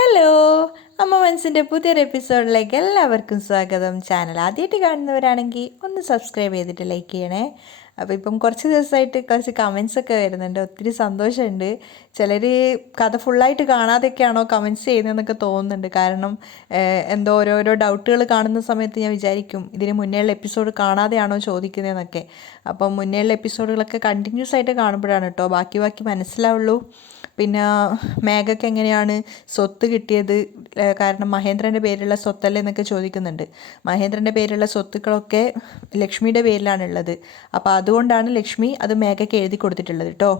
Hello, അമ്മ മനസ്സിൻ്റെ പുതിയൊരു എപ്പിസോഡിലേക്ക് എല്ലാവർക്കും സ്വാഗതം. ചാനൽ ആദ്യമായിട്ട് കാണുന്നവരാണെങ്കിൽ ഒന്ന് സബ്സ്ക്രൈബ് ചെയ്തിട്ട് ലൈക്ക് ചെയ്യണേ. അപ്പോൾ ഇപ്പം കുറച്ച് ദിവസമായിട്ട് കുറച്ച് കമൻസൊക്കെ വരുന്നുണ്ട്, ഒത്തിരി സന്തോഷമുണ്ട്. ചിലർ കഥ ഫുള്ളായിട്ട് കാണാതെയൊക്കെയാണോ കമൻസ് ചെയ്യുന്നതെന്നൊക്കെ തോന്നുന്നുണ്ട്. കാരണം എന്തോ ഓരോരോ ഡൗട്ടുകൾ കാണുന്ന സമയത്ത് ഞാൻ വിചാരിക്കും ഇതിന് മുന്നേയുള്ള എപ്പിസോഡ് കാണാതെയാണോ ചോദിക്കുന്നതെന്നൊക്കെ. അപ്പം മുന്നേയുള്ള എപ്പിസോഡുകളൊക്കെ കണ്ടിന്യൂസ് ആയിട്ട് കാണുമ്പോഴാണ് കേട്ടോ ബാക്കി മനസ്സിലാവുള്ളൂ. പിന്നെ മേഘയ്ക്ക് എങ്ങനെയാണ് സ്വത്ത് കിട്ടിയത്, കാരണം മഹേന്ദ്രൻ്റെ പേരിലുള്ള സ്വത്തല്ലേ എന്നൊക്കെ ചോദിക്കുന്നുണ്ട്. മഹേന്ദ്രൻ്റെ പേരിലുള്ള സ്വത്തുക്കളൊക്കെ ലക്ഷ്മിയുടെ പേരിലാണുള്ളത്. അപ്പോൾ അതുകൊണ്ടാണ് ലക്ഷ്മി അത് മേഘയ്ക്ക് എഴുതി കൊടുത്തിട്ടുള്ളത് കേട്ടോ.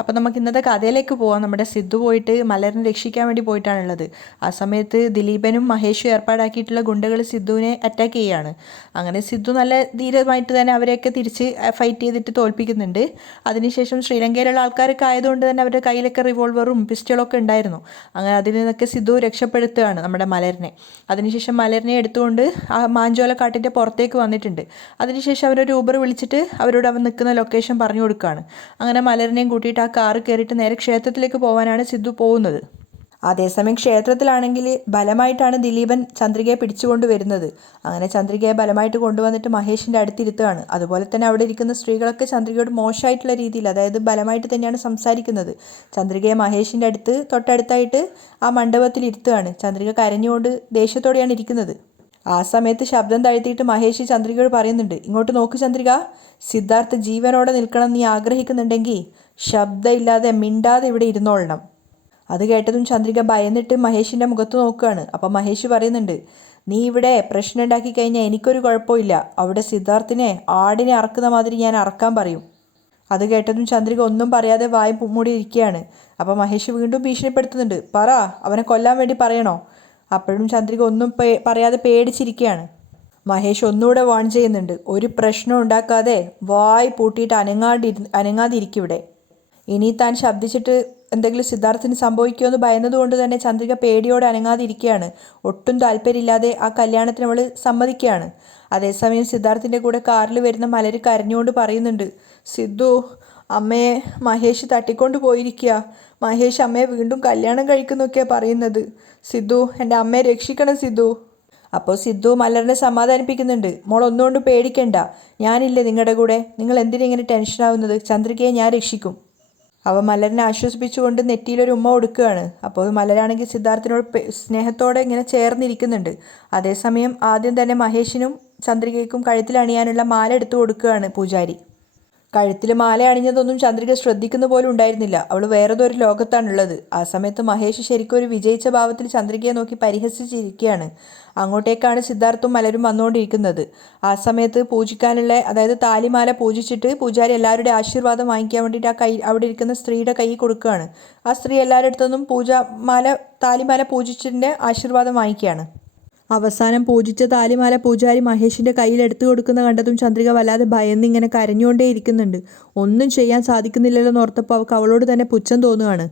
അപ്പോൾ നമുക്ക് ഇന്നത്തെ കഥയിലേക്ക് പോവാം. നമ്മുടെ സിദ്ധു പോയിട്ട് മലറിനെ രക്ഷിക്കാൻ വേണ്ടി പോയിട്ടാണുള്ളത്. ആ സമയത്ത് ദിലീപനും മഹേഷും ഏർപ്പാടാക്കിയിട്ടുള്ള ഗുണ്ടകൾ സിദ്ധുവിനെ അറ്റാക്ക് ചെയ്യുകയാണ്. അങ്ങനെ സിദ്ധു നല്ല ധീരമായിട്ട് തന്നെ അവരെയൊക്കെ തിരിച്ച് ഫൈറ്റ് ചെയ്തിട്ട് തോൽപ്പിക്കുന്നുണ്ട്. അതിനുശേഷം ശ്രീലങ്കയിലുള്ള ആൾക്കാരൊക്കെ ആയതുകൊണ്ട് തന്നെ അവരുടെ കയ്യിലൊക്കെ റിവോൾവറും പിസ്റ്റളൊക്കെ ഉണ്ടായിരുന്നു. അങ്ങനെ അതിൽ നിന്നൊക്കെ സിദ്ധു രക്ഷപ്പെടുത്തുകയാണ് നമ്മുടെ മലറിനെ. അതിനുശേഷം മലറിനെ എടുത്തുകൊണ്ട് ആ മാഞ്ചോലക്കാട്ടിൻ്റെ പുറത്തേക്ക് വന്നിട്ടുണ്ട്. അതിനുശേഷം അവരൊരു ഊബർ വിളിച്ചിട്ട് അവരോട് അവൻ നിൽക്കുന്ന ലൊക്കേഷൻ പറഞ്ഞു കൊടുക്കുകയാണ്. അങ്ങനെ മലറിനെയും കൂട്ടിയിട്ട് ആ കാറ് കയറിയിട്ട് നേരെ ക്ഷേത്രത്തിലേക്ക് പോകാനാണ് സിദ്ധു പോകുന്നത്. അതേസമയം ക്ഷേത്രത്തിലാണെങ്കിൽ ബലമായിട്ടാണ് ദിലീപൻ ചന്ദ്രികയെ പിടിച്ചുകൊണ്ട് വരുന്നത്. അങ്ങനെ ചന്ദ്രികയെ ബലമായിട്ട് കൊണ്ടുവന്നിട്ട് മഹേഷിൻ്റെ അടുത്തിരുത്തുകയാണ്. അതുപോലെ തന്നെ അവിടെ ഇരിക്കുന്ന സ്ത്രീകളൊക്കെ ചന്ദ്രികയോട് മോശമായിട്ടുള്ള രീതിയിൽ, അതായത് ബലമായിട്ട് തന്നെയാണ് സംസാരിക്കുന്നത്. ചന്ദ്രികയെ മഹേഷിൻ്റെ അടുത്ത് തൊട്ടടുത്തായിട്ട് ആ മണ്ഡപത്തിൽ ഇരുത്തുകയാണ്. ചന്ദ്രിക കരഞ്ഞുകൊണ്ട് ദേഷ്യത്തോടെയാണ് ഇരിക്കുന്നത്. ആ സമയത്ത് ശബ്ദം താഴ്ത്തിയിട്ട് മഹേഷ് ചന്ദ്രികയോട് പറയുന്നുണ്ട്, ഇങ്ങോട്ട് നോക്ക് ചന്ദ്രിക, സിദ്ധാർത്ഥ് ജീവനോടെ നിൽക്കണം നീ ആഗ്രഹിക്കുന്നുണ്ടെങ്കിൽ ശബ്ദമില്ലാതെ മിണ്ടാതെ ഇവിടെ ഇരുന്നോളണം. അത് കേട്ടതും ചന്ദ്രിക ഭയന്നിട്ട് മഹേഷിൻ്റെ മുഖത്ത് നോക്കുകയാണ്. അപ്പം മഹേഷ് പറയുന്നുണ്ട്, നീ ഇവിടെ പ്രശ്നം ഉണ്ടാക്കി കഴിഞ്ഞാൽ എനിക്കൊരു കുഴപ്പമില്ല, അവിടെ സിദ്ധാർത്ഥിനെ ആടിനെ അറക്കുന്ന മാതിരി ഞാൻ അറക്കാൻ പറയും. അത് കേട്ടതും ചന്ദ്രിക ഒന്നും പറയാതെ വായ മൂടി ഇരിക്കുകയാണ്. അപ്പം മഹേഷ് വീണ്ടും ഭീഷണിപ്പെടുത്തുന്നുണ്ട്, പറ, അവനെ കൊല്ലാൻ വേണ്ടി പറയണോ? അപ്പോഴും ചന്ദ്രിക ഒന്നും പറയാതെ പേടിച്ചിരിക്കുകയാണ്. മഹേഷ് ഒന്നുകൂടെ വാൺ ചെയ്യുന്നുണ്ട്, ഒരു പ്രശ്നം ഉണ്ടാക്കാതെ വായ് പൂട്ടിയിട്ട് അനങ്ങാതിരിക്കിവിടെ. ഇനി താൻ ശബ്ദിച്ചിട്ട് എന്തെങ്കിലും സിദ്ധാർത്ഥിന് സംഭവിക്കുമെന്ന് ഭയന്നതുകൊണ്ട് തന്നെ ചന്ദ്രിക പേടിയോടെ അനങ്ങാതിരിക്കുകയാണ്. ഒട്ടും താല്പര്യമില്ലാതെ ആ കല്യാണത്തിന് അവൾ സമ്മതിക്കുകയാണ്. അതേസമയം സിദ്ധാർത്ഥിൻ്റെ കൂടെ കാറിൽ വരുന്ന മലര് കരഞ്ഞുകൊണ്ട് പറയുന്നുണ്ട്, സിദ്ധു, അമ്മയെ മഹേഷ് തട്ടിക്കൊണ്ട് പോയിരിക്കുക, മഹേഷ് അമ്മയെ വീണ്ടും കല്യാണം കഴിക്കുന്നൊക്കെയാണ് പറയുന്നത്. സിദ്ധു, എൻ്റെ അമ്മയെ രക്ഷിക്കണം സിദ്ധു. അപ്പോൾ സിദ്ധു മലറിനെ സമാധാനിപ്പിക്കുന്നുണ്ട്, മോൾ ഒന്നുകൊണ്ട് പേടിക്കണ്ട, ഞാനില്ലേ നിങ്ങളുടെ കൂടെ, നിങ്ങൾ എന്തിനാ ഇങ്ങനെ ടെൻഷനാവുന്നത്, ചന്ദ്രികയെ ഞാൻ രക്ഷിക്കും. അവ മലറിനെ ആശ്വസിപ്പിച്ചുകൊണ്ട് നെറ്റിയിലൊരു ഉമ്മ കൊടുക്കുകയാണ്. അപ്പോൾ മലരാണെങ്കിൽ സിദ്ധാർത്ഥിനോട് സ്നേഹത്തോടെ ഇങ്ങനെ ചേർന്നിരിക്കുന്നുണ്ട്. അതേസമയം ആദ്യം തന്നെ മഹേഷിനും ചന്ദ്രികയ്ക്കും കഴുത്തിൽ അണിയാനുള്ള മാല എടുത്തു കൊടുക്കുകയാണ് പൂജാരി. കഴുത്തിൽ മാല അണിഞ്ഞതൊന്നും ചന്ദ്രിക ശ്രദ്ധിക്കുന്ന പോലും ഉണ്ടായിരുന്നില്ല. അവൾ വേറെതൊരു ലോകത്താണുള്ളത്. ആ സമയത്ത് മഹേഷ് ശരിക്കും ഒരു വിജയിച്ച ഭാവത്തിൽ ചന്ദ്രികയെ നോക്കി പരിഹസിച്ചിരിക്കുകയാണ്. അങ്ങോട്ടേക്കാണ് സിദ്ധാർത്ഥും മലരും വന്നുകൊണ്ടിരിക്കുന്നത്. ആ സമയത്ത് പൂജിക്കാനുള്ള, അതായത് താലിമാല പൂജിച്ചിട്ട് പൂജാരി എല്ലാവരുടെ ആശീർവാദം വാങ്ങിക്കാൻ വേണ്ടിയിട്ട് അവിടെ ഇരിക്കുന്ന സ്ത്രീയുടെ കൈ കൊടുക്കുകയാണ്. ആ സ്ത്രീ എല്ലാവരുടെ അടുത്തൊന്നും താലിമാല പൂജിച്ചതിൻ്റെ ആശീർവാദം വാങ്ങിക്കുകയാണ്. അവസാനം പൂജിച്ച താലിമാല പൂജാരി മഹേഷിൻ്റെ കയ്യിൽ എടുത്തു കൊടുക്കുന്ന കണ്ടതും ചന്ദ്രിക വല്ലാതെ ഭയന്നിങ്ങനെ കരഞ്ഞുകൊണ്ടേ ഇരിക്കുന്നുണ്ട്. ഒന്നും ചെയ്യാൻ സാധിക്കുന്നില്ലല്ലോ എന്നോർത്തപ്പോൾ അവൾക്ക് അവളോട് തന്നെ പുച്ഛം തോന്നുകയാണ്.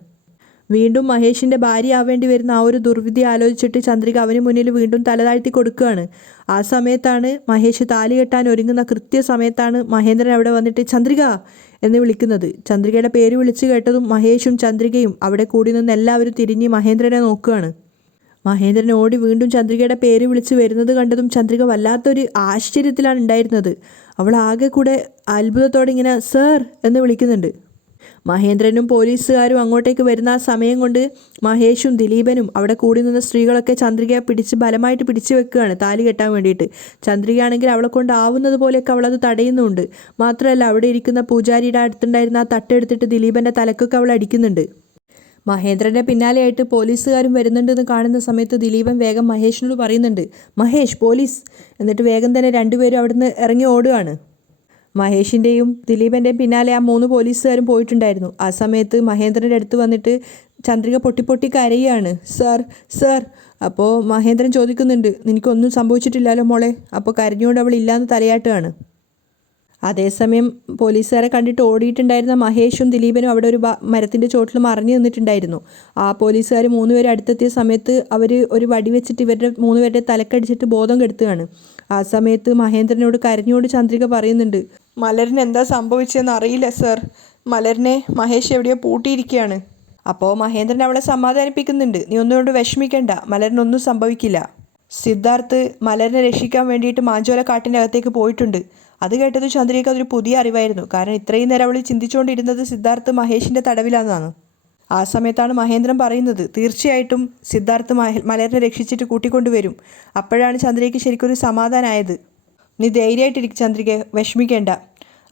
വീണ്ടും മഹേഷിൻ്റെ ഭാര്യ ആവേണ്ടി വരുന്ന ആ ഒരു ദുർവിധി ആലോചിച്ചിട്ട് ചന്ദ്രിക അവന് മുന്നിൽ വീണ്ടും തലതാഴ്ത്തി കൊടുക്കുകയാണ്. ആ സമയത്താണ് മഹേഷ് താലി കെട്ടാൻ ഒരുങ്ങുന്ന കൃത്യസമയത്താണ് മഹേന്ദ്രൻ അവിടെ വന്നിട്ട് ചന്ദ്രിക എന്ന് വിളിക്കുന്നത്. ചന്ദ്രികയുടെ പേര് വിളിച്ചു കേട്ടതും മഹേഷും ചന്ദ്രികയും അവിടെ കൂടി നിന്ന് എല്ലാവരും തിരിഞ്ഞ് മഹേന്ദ്രനെ നോക്കുകയാണ്. മഹേന്ദ്രൻ ഓടി വീണ്ടും ചന്ദ്രികയുടെ പേര് വിളിച്ച് വരുന്നത് കണ്ടതും ചന്ദ്രിക വല്ലാത്തൊരു ആശ്ചര്യത്തിലാണ് ഉണ്ടായിരുന്നത്. അവൾ ആകെ കൂടെ അത്ഭുതത്തോടെ ഇങ്ങനെ സർ എന്ന് വിളിക്കുന്നുണ്ട്. മഹേന്ദ്രനും പോലീസുകാരും അങ്ങോട്ടേക്ക് വരുന്ന ആ സമയം കൊണ്ട് മഹേഷും ദിലീപനും അവിടെ കൂടി നിന്ന സ്ത്രീകളൊക്കെ ചന്ദ്രികയെ ബലമായിട്ട് പിടിച്ചു വെക്കുകയാണ് താലി കെട്ടാൻ വേണ്ടിയിട്ട്. ചന്ദ്രികയാണെങ്കിൽ അവളെ കൊണ്ടാവുന്നത് പോലെയൊക്കെ അവളത് തടയുന്നുണ്ട്. മാത്രമല്ല അവിടെ ഇരിക്കുന്ന പൂജാരിയുടെ അടുത്തുണ്ടായിരുന്ന ആ തട്ടെടുത്തിട്ട് ദിലീപൻ്റെ തലക്കൊക്കെ അവൾ അടിക്കുന്നുണ്ട്. മഹേന്ദ്രൻ്റെ പിന്നാലെയായിട്ട് പോലീസുകാരും വരുന്നുണ്ടെന്ന് കാണുന്ന സമയത്ത് ദിലീപൻ വേഗം മഹേഷിനോട് പറയുന്നുണ്ട്, മഹേഷ്, പോലീസ്. എന്നിട്ട് വേഗം തന്നെ രണ്ടുപേരും അവിടുന്ന് ഇറങ്ങി ഓടുകയാണ്. മഹേഷിൻ്റെയും ദിലീപൻ്റെയും പിന്നാലെ ആ 3 പോലീസുകാരും പോയിട്ടുണ്ടായിരുന്നു. ആ സമയത്ത് മഹേന്ദ്രൻ്റെ അടുത്ത് വന്നിട്ട് ചന്ദ്രിക പൊട്ടി കരയുകയാണ്. Sir, sir. അപ്പോൾ മഹേന്ദ്രൻ ചോദിക്കുന്നുണ്ട്, നിനക്കൊന്നും സംഭവിച്ചിട്ടില്ലല്ലോ മോളെ? അപ്പോൾ കരഞ്ഞുകൊണ്ട് അവൾ ഇല്ലാന്ന് തലയാട്ടുകയാണ്. അതേസമയം പോലീസുകാരെ കണ്ടിട്ട് ഓടിയിട്ടുണ്ടായിരുന്ന മഹേഷും ദിലീപനും അവിടെ ഒരു മരത്തിൻ്റെ ചോട്ടിൽ മറിഞ്ഞു നിന്നിട്ടുണ്ടായിരുന്നു. ആ പോലീസുകാർ 3 പേര് അടുത്തെത്തിയ സമയത്ത് അവർ ഒരു വടി വെച്ചിട്ട് ഇവരുടെ 3 പേരുടെ തലക്കടിച്ചിട്ട് ബോധം കെടുത്തുകയാണ്. ആ സമയത്ത് മഹേന്ദ്രനോട് കരഞ്ഞുകൊണ്ട് ചന്ദ്രിക പറയുന്നുണ്ട്, മലരിന് എന്താ സംഭവിച്ചതെന്ന് അറിയില്ല സർ, മലരിനെ മഹേഷ് എവിടെയോ പൂട്ടിയിരിക്കുകയാണ്. അപ്പോൾ മഹേന്ദ്രൻ അവളെ സമാധാനിപ്പിക്കുന്നുണ്ട്, നീ ഒന്നുകൊണ്ട് വിഷമിക്കണ്ട, മലരിനൊന്നും സംഭവിക്കില്ല. സിദ്ധാർത്ഥ് മലരിനെ രക്ഷിക്കാൻ വേണ്ടിയിട്ട് മാഞ്ചോല കാട്ടിൻ്റെ അകത്തേക്ക് പോയിട്ടുണ്ട്. അത് കേട്ടത് ചന്ദ്രികയ്ക്ക് അതൊരു പുതിയ അറിവായിരുന്നു. കാരണം ഇത്രയും നേരം അവൾ ചിന്തിച്ചുകൊണ്ടിരുന്നത് സിദ്ധാർത്ഥ് മഹേഷിൻ്റെ തടവിലാണെന്നാണ്. ആ സമയത്താണ് മഹേന്ദ്രൻ പറയുന്നത്, തീർച്ചയായിട്ടും സിദ്ധാർത്ഥ് മലരിനെ രക്ഷിച്ചിട്ട് കൂട്ടിക്കൊണ്ടുവരും. അപ്പോഴാണ് ചന്ദ്രികയ്ക്ക് ശരിക്കൊരു സമാധാനമായത്. നീ ധൈര്യമായിട്ടിരിക്കും ചന്ദ്രിക, വിഷമിക്കേണ്ട.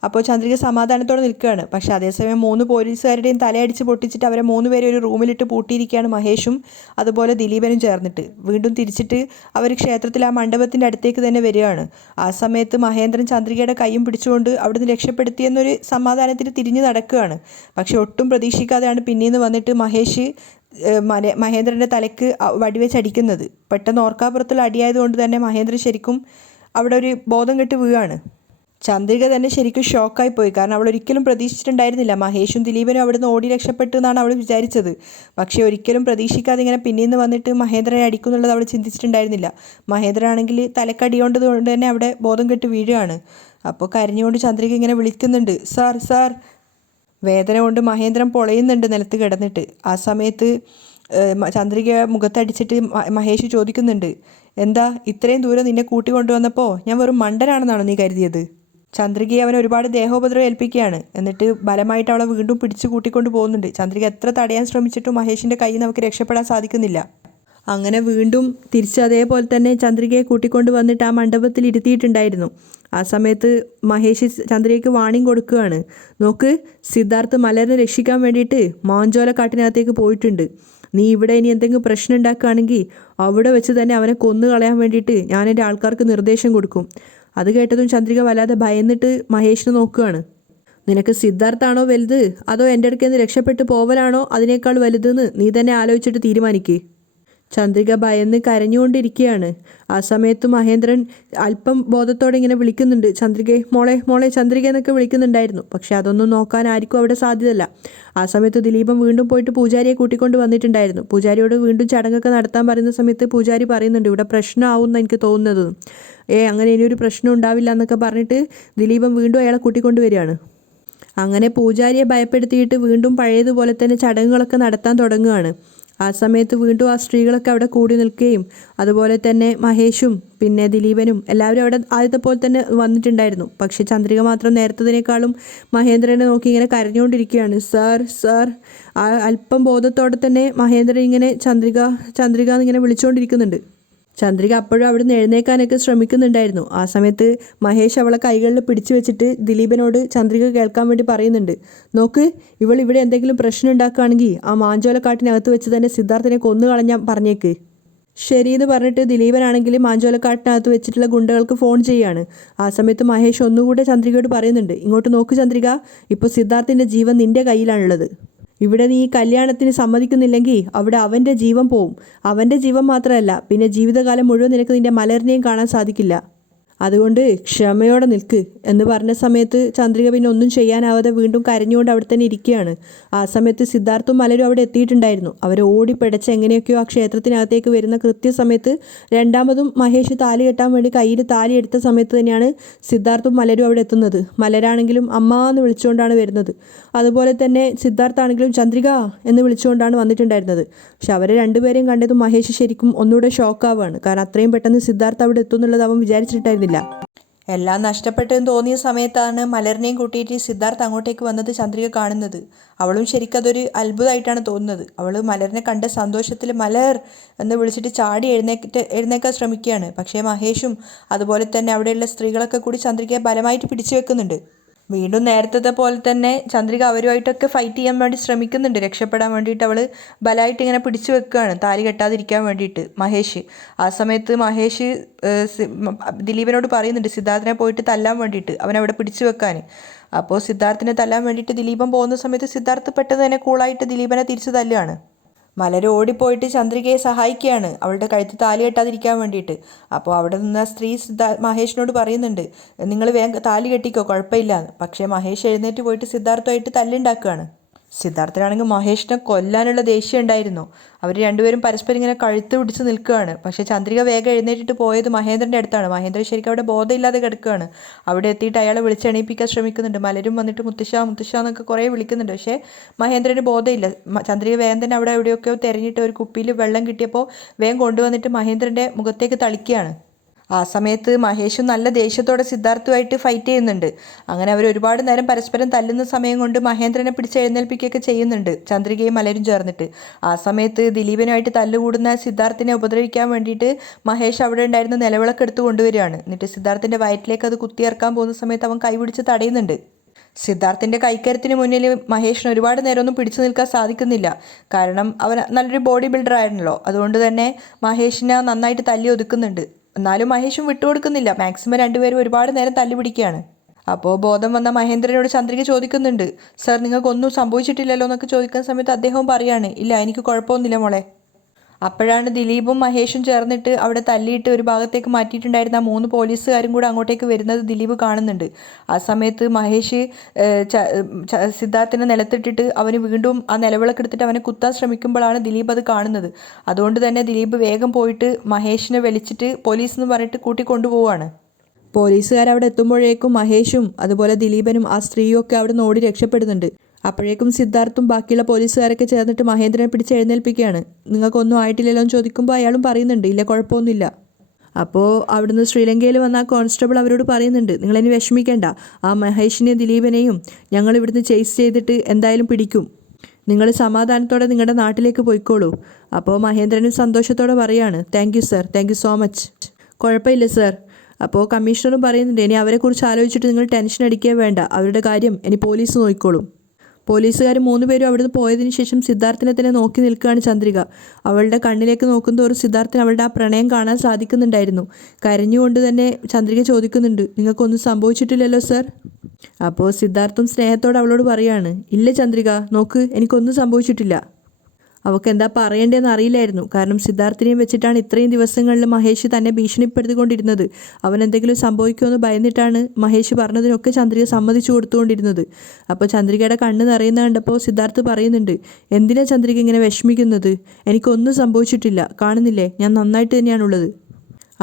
അപ്പോൾ ചന്ദ്രിക സമാധാനത്തോടെ നിൽക്കുകയാണ്. പക്ഷേ അതേസമയം 3 പോലീസുകാരുടെയും തലയടിച്ച് പൊട്ടിച്ചിട്ട് അവരെ 3 പേരെ ഒരു റൂമിലിട്ട് പൂട്ടിയിരിക്കുകയാണ് മഹേഷും അതുപോലെ ദിലീപനും ചേർന്നിട്ട്. വീണ്ടും തിരിച്ചിട്ട് അവർ ക്ഷേത്രത്തിൽ ആ മണ്ഡപത്തിൻ്റെ അടുത്തേക്ക് തന്നെ വരികയാണ്. ആ സമയത്ത് മഹേന്ദ്രൻ ചന്ദ്രികയുടെ കൈയും പിടിച്ചുകൊണ്ട് അവിടുന്ന് രക്ഷപ്പെടുത്തിയെന്നൊരു സമാധാനത്തിൽ തിരിഞ്ഞു നടക്കുകയാണ്. പക്ഷെ ഒട്ടും പ്രതീക്ഷിക്കാതെയാണ് പിന്നീന്ന് വന്നിട്ട് മഹേന്ദ്രൻ്റെ തലയ്ക്ക് വടിവെച്ചടിക്കുന്നത്. പെട്ടെന്ന് ഓർക്കാപ്പുറത്തുള്ള അടിയായതുകൊണ്ട് തന്നെ മഹേന്ദ്രൻ ശരിക്കും അവിടെ ഒരു ബോധം കെട്ട് വീഴാണ്. ചന്ദ്രിക തന്നെ ശരിക്കും ഷോക്കായി പോയി. കാരണം അവൾ ഒരിക്കലും പ്രതീക്ഷിച്ചിട്ടുണ്ടായിരുന്നില്ല മഹേഷും ദിലീപനും അവിടുന്ന് ഓടി രക്ഷപ്പെട്ടു എന്നാണ് അവൾ വിചാരിച്ചത്. പക്ഷേ ഒരിക്കലും പ്രതീക്ഷിക്കാതെ ഇങ്ങനെ പിന്നീന്ന് വന്നിട്ട് മഹേന്ദ്രനെ അടിക്കുന്നുള്ളത് അവൾ ചിന്തിച്ചിട്ടുണ്ടായിരുന്നില്ല. മഹേന്ദ്രനാണെങ്കിൽ തലക്കടി കൊണ്ട് തന്നെ അവിടെ ബോധം കെട്ട് വീഴുകയാണ്. അപ്പോൾ കരഞ്ഞുകൊണ്ട് ചന്ദ്രിക ഇങ്ങനെ വിളിക്കുന്നുണ്ട്, സാർ സാർ. വേദന കൊണ്ട് മഹേന്ദ്രൻ പൊളയുന്നുണ്ട് നിലത്ത് കിടന്നിട്ട്. ആ സമയത്ത് ചന്ദ്രിക മുഖത്തടിച്ചിട്ട് മഹേഷ് ചോദിക്കുന്നുണ്ട്, എന്താ ഇത്രയും ദൂരം നിന്നെ കൂട്ടിക്കൊണ്ടുവന്നപ്പോൾ ഞാൻ വെറും മണ്ടനാണെന്നാണോ നീ കരുതിയത്? ചന്ദ്രികയെ അവൻ ഒരുപാട് ദേഹോപദ്രവം ഏൽപ്പിക്കുകയാണ്. എന്നിട്ട് ബലമായിട്ട് അവളെ വീണ്ടും പിടിച്ചു കൂട്ടിക്കൊണ്ട് പോകുന്നുണ്ട്. ചന്ദ്രിക എത്ര തടയാൻ ശ്രമിച്ചിട്ടും മഹേഷിൻ്റെ കയ്യിൽ നമുക്ക് രക്ഷപ്പെടാൻ സാധിക്കുന്നില്ല. അങ്ങനെ വീണ്ടും തിരിച്ച് അതേപോലെ തന്നെ ചന്ദ്രികയെ കൂട്ടിക്കൊണ്ട് വന്നിട്ട് ആ മണ്ഡപത്തിൽ ഇരുത്തിയിട്ടുണ്ടായിരുന്നു. ആ സമയത്ത് മഹേഷ് ചന്ദ്രികയ്ക്ക് വാണിംഗ് കൊടുക്കുകയാണ്, നോക്ക്, സിദ്ധാർത്ഥ് മലരിനെ രക്ഷിക്കാൻ വേണ്ടിയിട്ട് മാഞ്ചോല കാട്ടിനകത്തേക്ക് പോയിട്ടുണ്ട്. നീ ഇവിടെ ഇനി എന്തെങ്കിലും പ്രശ്നം ഉണ്ടാക്കുകയാണെങ്കിൽ അവിടെ വെച്ച് തന്നെ അവനെ കൊന്നു കളയാൻ വേണ്ടിയിട്ട് ഞാൻ എൻ്റെ ആൾക്കാർക്ക് നിർദ്ദേശം കൊടുക്കും. അത് കേട്ടതും ചന്ദ്രിക വല്ലാതെ ഭയന്നിട്ട് മഹേഷിനെ നോക്കുകയാണ്. നിനക്ക് സിദ്ധാർത്ഥാണോ വലുത് അതോ എൻ്റെ അടുക്കൽ നിന്ന് രക്ഷപ്പെട്ട് പോവലാണോ അതിനേക്കാൾ വലുതെന്ന് നീ തന്നെ ആലോചിച്ചിട്ട് തീരുമാനിക്ക്. ചന്ദ്രിക ഭയന്ന് കരഞ്ഞുകൊണ്ടിരിക്കുകയാണ്. ആ സമയത്ത് മഹേന്ദ്രൻ അല്പം ബോധത്തോടെ ഇങ്ങനെ വിളിക്കുന്നുണ്ട്, ചന്ദ്രികയെ, മോളെ മോളെ ചന്ദ്രിക എന്നൊക്കെ വിളിക്കുന്നുണ്ടായിരുന്നു. പക്ഷെ അതൊന്നും നോക്കാൻ ആർക്കും അവിടെ സാധ്യതയല്ല. ആ സമയത്ത് ദിലീപൻ വീണ്ടും പോയിട്ട് പൂജാരിയെ കൂട്ടിക്കൊണ്ട് വന്നിട്ടുണ്ടായിരുന്നു. പൂജാരിയോട് വീണ്ടും ചടങ്ങൊക്കെ നടത്താൻ പറയുന്ന സമയത്ത് പൂജാരി പറയുന്നുണ്ട്, ഇവിടെ പ്രശ്നമാവും എന്ന് എനിക്ക് തോന്നുന്നത്. അങ്ങനെ ഇനിയൊരു പ്രശ്നം ഉണ്ടാവില്ല എന്നൊക്കെ പറഞ്ഞിട്ട് ദിലീപൻ വീണ്ടും അയാളെ കൂട്ടിക്കൊണ്ട് വരികയാണ്. അങ്ങനെ പൂജാരിയെ ഭയപ്പെടുത്തിയിട്ട് വീണ്ടും പഴയതുപോലെ തന്നെ ചടങ്ങുകളൊക്കെ നടത്താൻ തുടങ്ങുകയാണ്. ആ സമയത്ത് വീണ്ടും ആ സ്ത്രീകളൊക്കെ അവിടെ കൂടി നിൽക്കുകയും അതുപോലെ തന്നെ മഹേഷും പിന്നെ ദിലീപനും എല്ലാവരും അവിടെ ആദ്യത്തെ പോലെ തന്നെ വന്നിട്ടുണ്ടായിരുന്നു. പക്ഷേ ചന്ദ്രിക മാത്രം നേരത്തതിനേക്കാളും മഹേന്ദ്രനെ നോക്കി ഇങ്ങനെ കരഞ്ഞുകൊണ്ടിരിക്കുകയാണ്, സാർ സാർ. ആ അല്പം ബോധത്തോടെ തന്നെ മഹേന്ദ്രൻ ഇങ്ങനെ ചന്ദ്രിക എന്നിങ്ങനെ വിളിച്ചുകൊണ്ടിരിക്കുന്നുണ്ട്. ചന്ദ്രിക അപ്പോഴും അവിടുന്ന് എഴുന്നേക്കാനൊക്കെ ശ്രമിക്കുന്നുണ്ടായിരുന്നു. ആ സമയത്ത് മഹേഷ് അവളെ കൈകളിൽ പിടിച്ചു വെച്ചിട്ട് ദിലീപനോട് ചന്ദ്രിക കേൾക്കാൻ വേണ്ടി പറയുന്നുണ്ട്, നോക്ക്, ഇവിടെ എന്തെങ്കിലും പ്രശ്നം ഉണ്ടാക്കുകയാണെങ്കിൽ ആ മാഞ്ചോലക്കാട്ടിനകത്ത് വെച്ച് തന്നെ സിദ്ധാർത്ഥിനെ കൊന്നു കളഞ്ഞാൽ പറഞ്ഞേക്ക്. ശരിയെന്ന് പറഞ്ഞിട്ട് ദിലീപനാണെങ്കിൽ മാഞ്ചോലക്കാട്ടിനകത്ത് വെച്ചിട്ടുള്ള ഗുണ്ടകൾക്ക് ഫോൺ ചെയ്യാണ്. ആ സമയത്ത് മഹേഷ് ഒന്നുകൂടെ ചന്ദ്രികയോട് പറയുന്നുണ്ട്, ഇങ്ങോട്ട് നോക്ക് ചന്ദ്രിക, ഇപ്പോൾ സിദ്ധാർത്ഥിൻ്റെ ജീവൻ നിൻ്റെ കയ്യിലാണുള്ളത്. ഇവിടെ നീ ഈ കല്യാണത്തിന് സമ്മതിക്കുന്നില്ലെങ്കിൽ അവിടെ അവൻ്റെ ജീവൻ പോവും. അവൻ്റെ ജീവൻ മാത്രമല്ല, പിന്നെ ജീവിതകാലം മുഴുവൻ നിനക്ക് നിൻ്റെ മലരിനെയും കാണാൻ സാധിക്കില്ല. അതുകൊണ്ട് ക്ഷമയോടെ നിൽക്ക് എന്ന് പറഞ്ഞ സമയത്ത് ചന്ദ്രിക പിന്നെ ഒന്നും ചെയ്യാനാവാതെ വീണ്ടും കരഞ്ഞുകൊണ്ട് അവിടെ തന്നെ ഇരിക്കുകയാണ്. ആ സമയത്ത് സിദ്ധാർത്ഥും മലരും അവിടെ എത്തിയിട്ടുണ്ടായിരുന്നു. അവർ ഓടിപ്പിടച്ച് എങ്ങനെയൊക്കെയോ ആ ക്ഷേത്രത്തിനകത്തേക്ക് വരുന്ന കൃത്യസമയത്ത് രണ്ടാമതും മഹേഷ് താലി കെട്ടാൻ വേണ്ടി കയ്യിൽ താലി എടുത്ത സമയത്ത് തന്നെയാണ് സിദ്ധാർത്ഥും മലരും അവിടെ എത്തുന്നത്. മലരാണെങ്കിലും അമ്മ എന്ന് വിളിച്ചുകൊണ്ടാണ് വരുന്നത്. അതുപോലെ തന്നെ സിദ്ധാർത്ഥാണെങ്കിലും ചന്ദ്രിക എന്ന് വിളിച്ചുകൊണ്ടാണ് വന്നിട്ടുണ്ടായിരുന്നത്. പക്ഷെ അവരെ രണ്ടുപേരെയും കണ്ടതും മഹേഷ് ശരിക്കും ഒന്നുകൂടെ ഷോക്കാവുകയാണ്. കാരണം അത്രയും പെട്ടെന്ന് സിദ്ധാർത്ഥ് അവിടെ എത്തുന്നുള്ളത് അവൻ വിചാരിച്ചിട്ടുണ്ടായിരുന്നില്ല. എല്ലാം നഷ്ടപ്പെട്ടെന്ന് തോന്നിയ സമയത്താണ് മലറിനെയും കൂട്ടിയിട്ട് സിദ്ധാർത്ഥ് അങ്ങോട്ടേക്ക് വന്നത് ചന്ദ്രിക കാണുന്നത്. അവളും ശരിക്കും അതൊരു അത്ഭുതമായിട്ടാണ് തോന്നുന്നത്. അവൾ മലറിനെ കണ്ട സന്തോഷത്തിൽ മലർ എന്ന് വിളിച്ചിട്ട് ചാടി എഴുന്നേക്കാൻ ശ്രമിക്കുകയാണ്. പക്ഷേ മഹേഷും അതുപോലെ തന്നെ അവിടെയുള്ള സ്ത്രീകളൊക്കെ കൂടി ചന്ദ്രികയെ ബലമായിട്ട് പിടിച്ചു വെക്കുന്നുണ്ട്. വീണ്ടും നേരത്തെ പോലെ തന്നെ ചന്ദ്രിക അവരുമായിട്ടൊക്കെ ഫൈറ്റ് ചെയ്യാൻ വേണ്ടി ശ്രമിക്കുന്നുണ്ട്. രക്ഷപ്പെടാൻ വേണ്ടിയിട്ട് അവൾ ബലമായിട്ട് ഇങ്ങനെ പിടിച്ചു വെക്കുകയാണ്, താലി കെട്ടാതിരിക്കാൻ വേണ്ടിയിട്ട് മഹേഷ്. ആ സമയത്ത് മഹേഷ് ദിലീപിനോട് പറയുന്നുണ്ട് സിദ്ധാർത്ഥിനെ പോയിട്ട് തല്ലാൻ വേണ്ടിയിട്ട്, അവനവിടെ പിടിച്ചു വെക്കാൻ. അപ്പോൾ സിദ്ധാർത്ഥിനെ തല്ലാൻ വേണ്ടിയിട്ട് ദിലീപൻ പോകുന്ന സമയത്ത് സിദ്ധാർത്ഥ് പെട്ടെന്ന് തന്നെ കൂളായിട്ട് ദിലീപനെ തിരിച്ചു തല്ലുകയാണ്. മലർ ഓടിപ്പോയിട്ട് ചന്ദ്രികയെ സഹായിക്കുകയാണ് അവളുടെ കഴുത്ത് താലി കെട്ടാതിരിക്കാൻ വേണ്ടിയിട്ട്. അപ്പോൾ അവിടെ നിന്ന് സ്ത്രീ മഹേഷിനോട് പറയുന്നുണ്ട്, നിങ്ങൾ വേഗം താലി കെട്ടിക്കോ, കുഴപ്പമില്ല എന്ന്. പക്ഷേ മഹേഷ് എഴുന്നേറ്റ് പോയിട്ട് സിദ്ധാർത്ഥമായിട്ട് തല്ലുണ്ടാക്കുകയാണ്. സിദ്ധാർത്ഥനാണെങ്കിൽ മഹേഷിനെ കൊല്ലാനുള്ള ദേഷ്യം ഉണ്ടായിരുന്നു. അവർ രണ്ടുപേരും പരസ്പരം ഇങ്ങനെ കഴുത്ത് പിടിച്ച് നിൽക്കുകയാണ്. പക്ഷേ ചന്ദ്രിക വേഗം എഴുന്നേറ്റിട്ട് പോയത് മഹേന്ദ്രൻ്റെ അടുത്താണ്. മഹേന്ദ്രൻ ശരിക്കും അവിടെ ബോധമില്ലാതെ കിടക്കുകയാണ്. അവിടെ എത്തിയിട്ട് അയാളെ വിളിച്ചെണീപ്പിക്കാൻ ശ്രമിക്കുന്നുണ്ട്. മലരും വന്നിട്ട് മുത്തശ്ശ മുത്തശ്ശ എന്നൊക്കെ കുറേ വിളിക്കുന്നുണ്ട്. പക്ഷേ മഹേന്ദ്രന് ബോധമില്ല. ചന്ദ്രിക വേഗം തന്നെ അവിടെ എവിടെയൊക്കെയോ തിരഞ്ഞിട്ട് ഒരു കുപ്പിയിൽ വെള്ളം കിട്ടിയപ്പോൾ വേഗം കൊണ്ടുവന്നിട്ട് മഹേന്ദ്രൻ്റെ മുഖത്തേക്ക് തളിക്കുകയാണ്. ആ സമയത്ത് മഹേഷും നല്ല ദേഷ്യത്തോടെ സിദ്ധാർത്ഥുമായിട്ട് ഫൈറ്റ് ചെയ്യുന്നുണ്ട്. അങ്ങനെ അവർ ഒരുപാട് നേരം പരസ്പരം തല്ലുന്ന സമയം കൊണ്ട് മഹേന്ദ്രനെ പിടിച്ച് എഴുന്നേൽപ്പിക്കുകയൊക്കെ ചെയ്യുന്നുണ്ട്, ചന്ദ്രികയും മലരും ചേർന്നിട്ട്. ആ സമയത്ത് ദിലീപനുമായിട്ട് തല്ലുകൂടുന്ന സിദ്ധാർത്ഥിനെ ഉപദ്രവിക്കാൻ വേണ്ടിയിട്ട് മഹേഷ് അവിടെ ഉണ്ടായിരുന്ന നിലവിളക്ക് എടുത്ത് കൊണ്ടുവരികയാണ്. എന്നിട്ട് സിദ്ധാർത്ഥിൻ്റെ വയറ്റിലേക്ക് അത് കുത്തിയിറക്കാൻ പോകുന്ന സമയത്ത് അവൻ കൈപിടിച്ച് തടയുന്നുണ്ട്. സിദ്ധാർത്ഥിൻ്റെ കൈക്കരുത്തിന് മുന്നിൽ മഹേഷിന് ഒരുപാട് നേരമൊന്നും പിടിച്ചു നിൽക്കാൻ സാധിക്കുന്നില്ല. കാരണം അവൻ നല്ലൊരു ബോഡി ബിൽഡർ ആയിരുന്നല്ലോ. അതുകൊണ്ട് തന്നെ മഹേഷിനെ നന്നായിട്ട് തല്ലി ഒതുക്കുന്നുണ്ട്. എന്നാലും മഹേഷും വിട്ടുകൊടുക്കുന്നില്ല. മാക്സിമം രണ്ടുപേരും ഒരുപാട് നേരം തല്ലി പിടിക്കുകയാണ്. അപ്പോൾ ബോധം വന്ന മഹേന്ദ്രനോട് ചന്ദ്രിക ചോദിക്കുന്നുണ്ട്, സർ നിങ്ങൾക്കൊന്നും സംഭവിച്ചിട്ടില്ലല്ലോ എന്നൊക്കെ ചോദിക്കുന്ന സമയത്ത് അദ്ദേഹവും പറയാണ്, ഇല്ല എനിക്ക് കുഴപ്പമൊന്നുമില്ല മോളെ. അപ്പോഴാണ് ദിലീപും മഹേഷും ചേർന്നിട്ട് അവിടെ തല്ലിയിട്ട് ഒരു ഭാഗത്തേക്ക് മാറ്റിയിട്ടുണ്ടായിരുന്ന ആ 3 പോലീസുകാരും കൂടെ അങ്ങോട്ടേക്ക് വരുന്നത് ദിലീപ് കാണുന്നുണ്ട്. ആ സമയത്ത് മഹേഷ് സിദ്ധാർത്ഥിനെ നിലത്തിട്ടിട്ട് അവന് വീണ്ടും ആ നിലവിളക്കെടുത്തിട്ട് അവനെ കുത്താൻ ശ്രമിക്കുമ്പോഴാണ് ദിലീപ് അത് കാണുന്നത്. അതുകൊണ്ട് തന്നെ ദിലീപ് വേഗം പോയിട്ട് മഹേഷിനെ വിളിച്ചിട്ട് പോലീസ് എന്ന് പറഞ്ഞിട്ട് കൂട്ടിക്കൊണ്ടുപോവാണ്. പോലീസുകാരവിടെ എത്തുമ്പോഴേക്കും മഹേഷും അതുപോലെ ദിലീപനും ആ സ്ത്രീയും ഒക്കെ അവിടെ നിന്ന് ഓടി രക്ഷപ്പെടുന്നുണ്ട്. അപ്പോഴേക്കും സിദ്ധാർത്ഥും ബാക്കിയുള്ള പോലീസുകാരൊക്കെ ചേർന്നിട്ട് മഹേന്ദ്രനെ പിടിച്ച് എഴുന്നേൽപ്പിക്കുകയാണ്. നിങ്ങൾക്കൊന്നും ആയിട്ടില്ലല്ലോ എന്ന് ചോദിക്കുമ്പോൾ അയാളും പറയുന്നുണ്ട്, ഇല്ല കുഴപ്പമൊന്നുമില്ല. അപ്പോൾ അവിടുന്ന് ശ്രീലങ്കയിൽ വന്ന ആ കോൺസ്റ്റബിൾ അവരോട് പറയുന്നുണ്ട്, നിങ്ങളിനി വിഷമിക്കേണ്ട, ആ മഹേഷിനെയും ദിലീപനെയും ഞങ്ങൾ ഇവിടുന്ന് ചേസ് ചെയ്തിട്ട് എന്തായാലും പിടിക്കും. നിങ്ങൾ സമാധാനത്തോടെ നിങ്ങളുടെ നാട്ടിലേക്ക് പോയിക്കോളൂ. അപ്പോൾ മഹേന്ദ്രനും സന്തോഷത്തോടെ പറയാണ്, thank you sir, thank you so much. കുഴപ്പമില്ല സർ. അപ്പോൾ കമ്മീഷണറും പറയുന്നുണ്ട്, ഇനി അവരെക്കുറിച്ച് ആലോചിച്ചിട്ട് നിങ്ങൾ ടെൻഷൻ അടിക്കുക വേണ്ട, അവരുടെ കാര്യം ഇനി പോലീസ് നോക്കിക്കോളും. പോലീസുകാർ 3 പേരും അവിടുന്ന് പോയതിന് ശേഷം സിദ്ധാർത്ഥിനെ തന്നെ നോക്കി നിൽക്കുകയാണ് ചന്ദ്രിക. അവളുടെ കണ്ണിലേക്ക് നോക്കുന്തോറും സിദ്ധാർത്ഥിന് അവളുടെ ആ പ്രണയം കാണാൻ സാധിക്കുന്നുണ്ടായിരുന്നു. കരഞ്ഞുകൊണ്ട് തന്നെ ചന്ദ്രിക ചോദിക്കുന്നുണ്ട്, നിങ്ങൾക്കൊന്നും സംഭവിച്ചിട്ടില്ലല്ലോ സർ. അപ്പോൾ സിദ്ധാർത്ഥും സ്നേഹത്തോടെ അവളോട് പറയാണ്, ഇല്ല ചന്ദ്രിക, നോക്ക് എനിക്കൊന്നും സംഭവിച്ചിട്ടില്ല. അവൾക്ക് എന്താ പറയേണ്ടതെന്ന് അറിയില്ലായിരുന്നു. കാരണം സിദ്ധാർത്ഥിനെയും വെച്ചിട്ടാണ് ഇത്രയും ദിവസങ്ങളിൽ മഹേഷ് തന്നെ ഭീഷണിപ്പെടുത്തിക്കൊണ്ടിരുന്നത്. അവൻ എന്തെങ്കിലും സംഭവിക്കുമെന്ന് ഭയന്നിട്ടാണ് മഹേഷ് പറഞ്ഞതിനൊക്കെ ചന്ദ്രിക സമ്മതിച്ചു കൊടുത്തുകൊണ്ടിരുന്നത്. അപ്പോൾ ചന്ദ്രികയുടെ കണ്ണ് നിറയുന്ന കണ്ടപ്പോൾ സിദ്ധാർത്ഥ് പറയുന്നുണ്ട്, എന്തിനാ ചന്ദ്രിക ഇങ്ങനെ വിഷമിക്കുന്നത്? എനിക്കൊന്നും സംഭവിച്ചിട്ടില്ല, കാണുന്നില്ലേ ഞാൻ നന്നായിട്ട് തന്നെയാണുള്ളത്.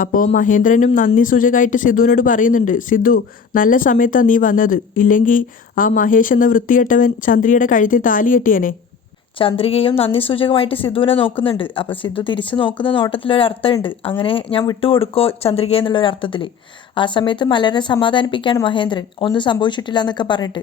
അപ്പോൾ മഹേന്ദ്രനും നന്ദി സൂചകമായിട്ട് സിദ്ധുവിനോട് പറയുന്നുണ്ട്, സിദ്ധു നല്ല സമയത്താണ് നീ വന്നത്, ഇല്ലെങ്കിൽ ആ മഹേഷ് എന്ന വൃത്തികെട്ടവൻ ചന്ദ്രികയുടെ കഴുത്തിൽ താലി കെട്ടിയനെ. ചന്ദ്രികയും നന്ദി സൂചകമായിട്ട് സിദ്ധുവിനെ നോക്കുന്നുണ്ട്. അപ്പോൾ സിദ്ധു തിരിച്ചു നോക്കുന്ന നോട്ടത്തിലൊരർത്ഥമുണ്ട്, അങ്ങനെ ഞാൻ വിട്ടുകൊടുക്കോ ചന്ദ്രിക എന്നുള്ളൊരർത്ഥത്തിൽ. ആ സമയത്ത് മലരെ സമാധാനിപ്പിക്കുകയാണ് മഹേന്ദ്രൻ, ഒന്നും സംഭവിച്ചിട്ടില്ല എന്നൊക്കെ പറഞ്ഞിട്ട്.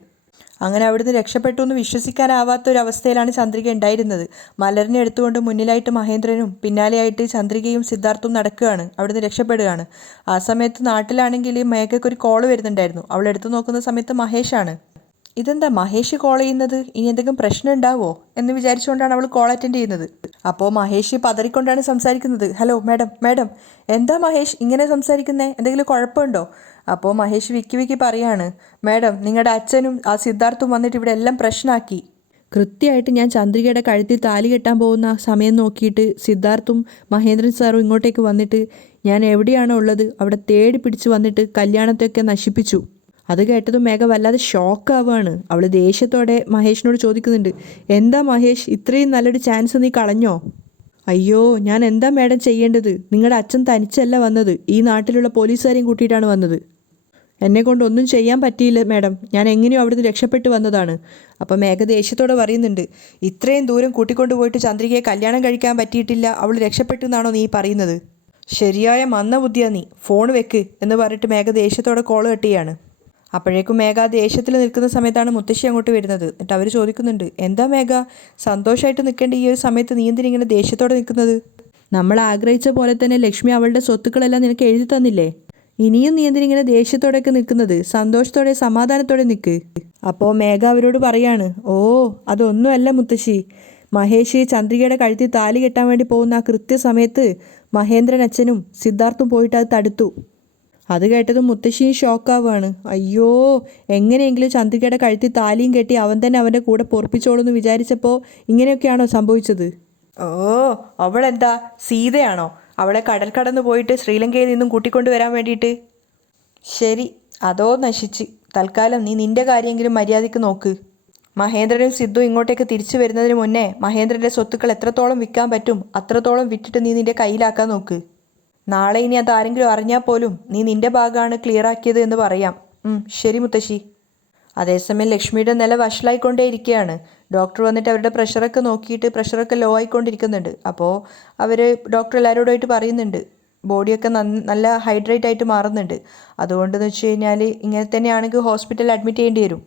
അങ്ങനെ അവിടുന്ന് രക്ഷപ്പെട്ടു എന്ന് വിശ്വസിക്കാനാവാത്തൊരവസ്ഥയിലാണ് ചന്ദ്രിക ഉണ്ടായിരുന്നത്. മലരിനെ എടുത്തുകൊണ്ട് മുന്നിലായിട്ട് മഹേന്ദ്രനും പിന്നാലെയായിട്ട് ചന്ദ്രികയും സിദ്ധാർത്ഥും നടക്കുകയാണ്, അവിടുന്ന് രക്ഷപ്പെടുകയാണ്. ആ സമയത്ത് നാട്ടിലാണെങ്കിൽ മേഘയ്ക്ക് ഒരു കോള് വരുന്നുണ്ടായിരുന്നു. അവൾ എടുത്തു നോക്കുന്ന സമയത്ത് മഹേഷാണ്. ഇതെന്താ മഹേഷ് കോൾ ചെയ്യുന്നത്, ഇനി എന്തെങ്കിലും പ്രശ്നം ഉണ്ടാവോ എന്ന് വിചാരിച്ചുകൊണ്ടാണ് അവൾ കോൾ അറ്റൻഡ് ചെയ്യുന്നത്. അപ്പോൾ മഹേഷ് പതറിക്കൊണ്ടാണ് സംസാരിക്കുന്നത്, ഹലോ മാഡം മാഡം. എന്താ മഹേഷ് ഇങ്ങനെ സംസാരിക്കുന്നേ, എന്തെങ്കിലും കുഴപ്പമുണ്ടോ? അപ്പോൾ മഹേഷ് വിക്കി വിക്കി പറയാണ്, മാഡം നിങ്ങളുടെ അച്ഛനും ആ സിദ്ധാർത്ഥും വന്നിട്ട് ഇവിടെ എല്ലാം പ്രശ്നമാക്കി. കൃത്യമായിട്ട് ഞാൻ ചന്ദ്രികയുടെ കഴുത്തിൽ താലി കെട്ടാൻ പോകുന്ന സമയം നോക്കിയിട്ട് സിദ്ധാർത്ഥും മഹേന്ദ്രൻ സാറും ഇങ്ങോട്ടേക്ക് വന്നിട്ട് ഞാൻ എവിടെയാണോ ഉള്ളത് അവിടെ തേടി പിടിച്ച് വന്നിട്ട് കല്യാണത്തെയൊക്കെ നശിപ്പിച്ചു. അത് കേട്ടതും മേഘ വല്ലാതെ ഷോക്കാവുകയാണ്. അവൾ ദേഷ്യത്തോടെ മഹേഷിനോട് ചോദിക്കുന്നുണ്ട്, എന്താ മഹേഷ് ഇത്രയും നല്ലൊരു ചാൻസ് നീ കളഞ്ഞോ? അയ്യോ ഞാൻ എന്താ മാഡം ചെയ്യേണ്ടത്, നിങ്ങളുടെ അച്ഛൻ തനിച്ചല്ല വന്നത്, ഈ നാട്ടിലുള്ള പോലീസുകാരെയും കൂട്ടിയിട്ടാണ് വന്നത്. എന്നെക്കൊണ്ട് ഒന്നും ചെയ്യാൻ പറ്റിയില്ല മാഡം, ഞാൻ എങ്ങനെയോ അവിടുന്ന് രക്ഷപ്പെട്ട് വന്നതാണ്. അപ്പോൾ മേഘ ദേഷ്യത്തോടെ പറയുന്നുണ്ട്, ഇത്രയും ദൂരം കൂട്ടിക്കൊണ്ടു പോയിട്ട് ചന്ദ്രികയെ കല്യാണം കഴിക്കാൻ പറ്റിയിട്ടില്ല, അവൾ രക്ഷപ്പെട്ടു എന്നാണോ നീ പറയുന്നത്? ശരിയായ മന്ദബുദ്ധിയാ നീ, ഫോൺ വെക്ക് എന്ന് പറഞ്ഞിട്ട് മേഘ ദേഷ്യത്തോടെ കോൾ കെട്ടിയാണ്. അപ്പോഴേക്കും മേഘ ദേഷ്യത്തിൽ നിൽക്കുന്ന സമയത്താണ് മുത്തശ്ശി അങ്ങോട്ട് വരുന്നത്. എന്നിട്ട് അവർ ചോദിക്കുന്നുണ്ട്, എന്താ മേഘ സന്തോഷമായിട്ട് നിൽക്കേണ്ട ഈ ഒരു സമയത്ത് നീ എന്തിനിങ്ങനെ ദേഷ്യത്തോടെ നിൽക്കുന്നത്? നമ്മൾ ആഗ്രഹിച്ച പോലെ തന്നെ ലക്ഷ്മി അവളുടെ സ്വത്തുക്കളെല്ലാം നിനക്ക് എഴുതി തന്നില്ലേ, ഇനിയും നീ എന്തിനിങ്ങനെ ദേഷ്യത്തോടെയൊക്കെ നിൽക്കുന്നത്? സന്തോഷത്തോടെ സമാധാനത്തോടെ നിൽക്ക്. അപ്പോൾ മേഘ അവരോട് പറയാണ്, ഓ അതൊന്നുമല്ല മുത്തശ്ശി, മഹേഷ് ചന്ദ്രികയുടെ കഴുത്തിൽ താലി കെട്ടാൻ വേണ്ടി പോകുന്ന ആ കൃത്യസമയത്ത് മഹേന്ദ്രൻ അച്ഛനും സിദ്ധാർത്ഥും പോയിട്ട് അത് തടുത്തു. അത് കേട്ടതും മുത്തശ്ശിയും ഷോക്കാവുകയാണ്. അയ്യോ എങ്ങനെയെങ്കിലും ചന്ദ്രികയുടെ കഴുത്തിൽ താലിയും കെട്ടി അവൻ തന്നെ അവൻ്റെ കൂടെ പൊറപ്പിച്ചോളൂ എന്ന് വിചാരിച്ചപ്പോൾ ഇങ്ങനെയൊക്കെയാണോ സംഭവിച്ചത്? ഓ അവളെന്താ സീതയാണോ, അവളെ കടൽ കടന്നു പോയിട്ട് ശ്രീലങ്കയിൽ നിന്നും കൂട്ടിക്കൊണ്ട് വരാൻ വേണ്ടിയിട്ട്? ശരി അതോ നശിച്ച്, തൽക്കാലം നീ നിൻ്റെ കാര്യമെങ്കിലും മര്യാദയ്ക്ക് നോക്ക്. മഹേന്ദ്രനും സിദ്ധു ഇങ്ങോട്ടേക്ക് തിരിച്ചു വരുന്നതിന് മുന്നേ മഹേന്ദ്രൻ്റെ സ്വത്തുക്കൾ എത്രത്തോളം വിൽക്കാൻ പറ്റും അത്രത്തോളം വിറ്റിട്ട് നീ നിൻ്റെ കയ്യിലാക്കാൻ നോക്ക്. നാളെ ഇനി അതാരെങ്കിലും അറിഞ്ഞാൽ പോലും നീ നിൻ്റെ ഭാഗമാണ് ക്ലിയർ ആക്കിയത് എന്ന് പറയാം. ശരി മുത്തശ്ശി. അതേസമയം ലക്ഷ്മിയുടെ നില വഷളായിക്കൊണ്ടേയിരിക്കുകയാണ്. ഡോക്ടർ വന്നിട്ട് അവരുടെ പ്രഷറൊക്കെ നോക്കിയിട്ട് പ്രഷറൊക്കെ ലോ ആയിക്കൊണ്ടിരിക്കുന്നുണ്ട്. അപ്പോൾ അവർ ഡോക്ടർ എല്ലാവരോടായിട്ട് പറയുന്നുണ്ട് ബോഡിയൊക്കെ നല്ല ഹൈഡ്രേറ്റ് ആയിട്ട് മാറുന്നുണ്ട്. അതുകൊണ്ടെന്ന് വെച്ച് കഴിഞ്ഞാൽ ഇങ്ങനെ തന്നെയാണെങ്കിൽ ഹോസ്പിറ്റലിൽ അഡ്മിറ്റ് ചെയ്യേണ്ടി വരും.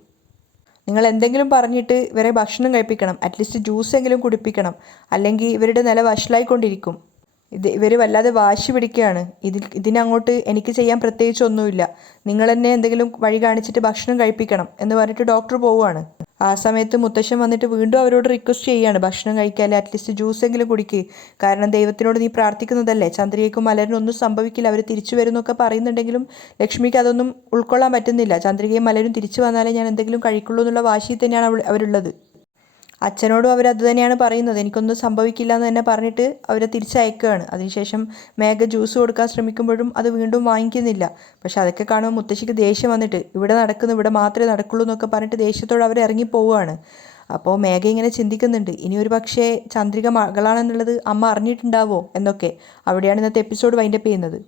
നിങ്ങൾ എന്തെങ്കിലും പറഞ്ഞിട്ട് ഇവരെ ഭക്ഷണം കഴിപ്പിക്കണം, അറ്റ്ലീസ്റ്റ് ജ്യൂസെങ്കിലും കുടിപ്പിക്കണം, അല്ലെങ്കിൽ ഇവരുടെ നില വഷളായിക്കൊണ്ടിരിക്കും. ഇവർ വല്ലാതെ വാശി പിടിക്കുകയാണ്. ഇതിനങ്ങോട്ട് എനിക്ക് ചെയ്യാൻ പ്രത്യേകിച്ച് ഒന്നുമില്ല, നിങ്ങൾ തന്നെ എന്തെങ്കിലും വഴി കാണിച്ചിട്ട് ഭക്ഷണം കഴിപ്പിക്കണം എന്ന് പറഞ്ഞിട്ട് ഡോക്ടർ പോവുകയാണ്. ആ സമയത്ത് മുത്തശ്ശൻ വന്നിട്ട് വീണ്ടും അവരോട് റിക്വസ്റ്റ് ചെയ്യുകയാണ് ഭക്ഷണം കഴിക്കാല്ലേ, അറ്റ്ലീസ്റ്റ് ജ്യൂസെങ്കിലും കുടിക്കുക. കാരണം ദൈവത്തിനോട് നീ പ്രാർത്ഥിക്കുന്നതല്ലേ, ചന്ദ്രികയ്ക്കും മലരിനും ഒന്നും സംഭവിക്കില്ല, അവർ തിരിച്ചു വരുന്നൊക്കെ പറയുന്നുണ്ടെങ്കിലും ലക്ഷ്മിക്ക് അതൊന്നും ഉൾക്കൊള്ളാൻ പറ്റുന്നില്ല. ചന്ദ്രികയും മലരും തിരിച്ചു വന്നാലേ ഞാൻ എന്തെങ്കിലും കഴിക്കുള്ളൂ എന്നുള്ള വാശിയിൽ തന്നെയാണ് അവരുള്ളത്. അച്ഛനോടും അവരത് തന്നെയാണ് പറയുന്നത്, എനിക്കൊന്നും സംഭവിക്കില്ല എന്ന് തന്നെ പറഞ്ഞിട്ട് അവരെ തിരിച്ചയക്കുകയാണ്. അതിനുശേഷം മേഘ ജ്യൂസ് കൊടുക്കാൻ ശ്രമിക്കുമ്പോഴും അത് വീണ്ടും വാങ്ങിക്കുന്നില്ല. പക്ഷെ അതൊക്കെ കാണുമ്പോൾ മുത്തശ്ശിക്ക് ദേഷ്യം വന്നിട്ട് ഇവിടെ മാത്രമേ നടക്കുള്ളൂ എന്നൊക്കെ പറഞ്ഞിട്ട് ദേഷ്യത്തോടെ അവർ ഇറങ്ങിപ്പോവുകയാണ്. അപ്പോൾ മേഘ ഇങ്ങനെ ചിന്തിക്കുന്നുണ്ട്, ഇനി ഒരു പക്ഷേ ചന്ദ്രിക മകളാണെന്നുള്ളത് അമ്മ അറിഞ്ഞിട്ടുണ്ടാവോ എന്നൊക്കെ. അവിടെയാണ് ഇന്നത്തെ എപ്പിസോഡ് വൈൻഡപ്പ് ചെയ്യുന്നത്.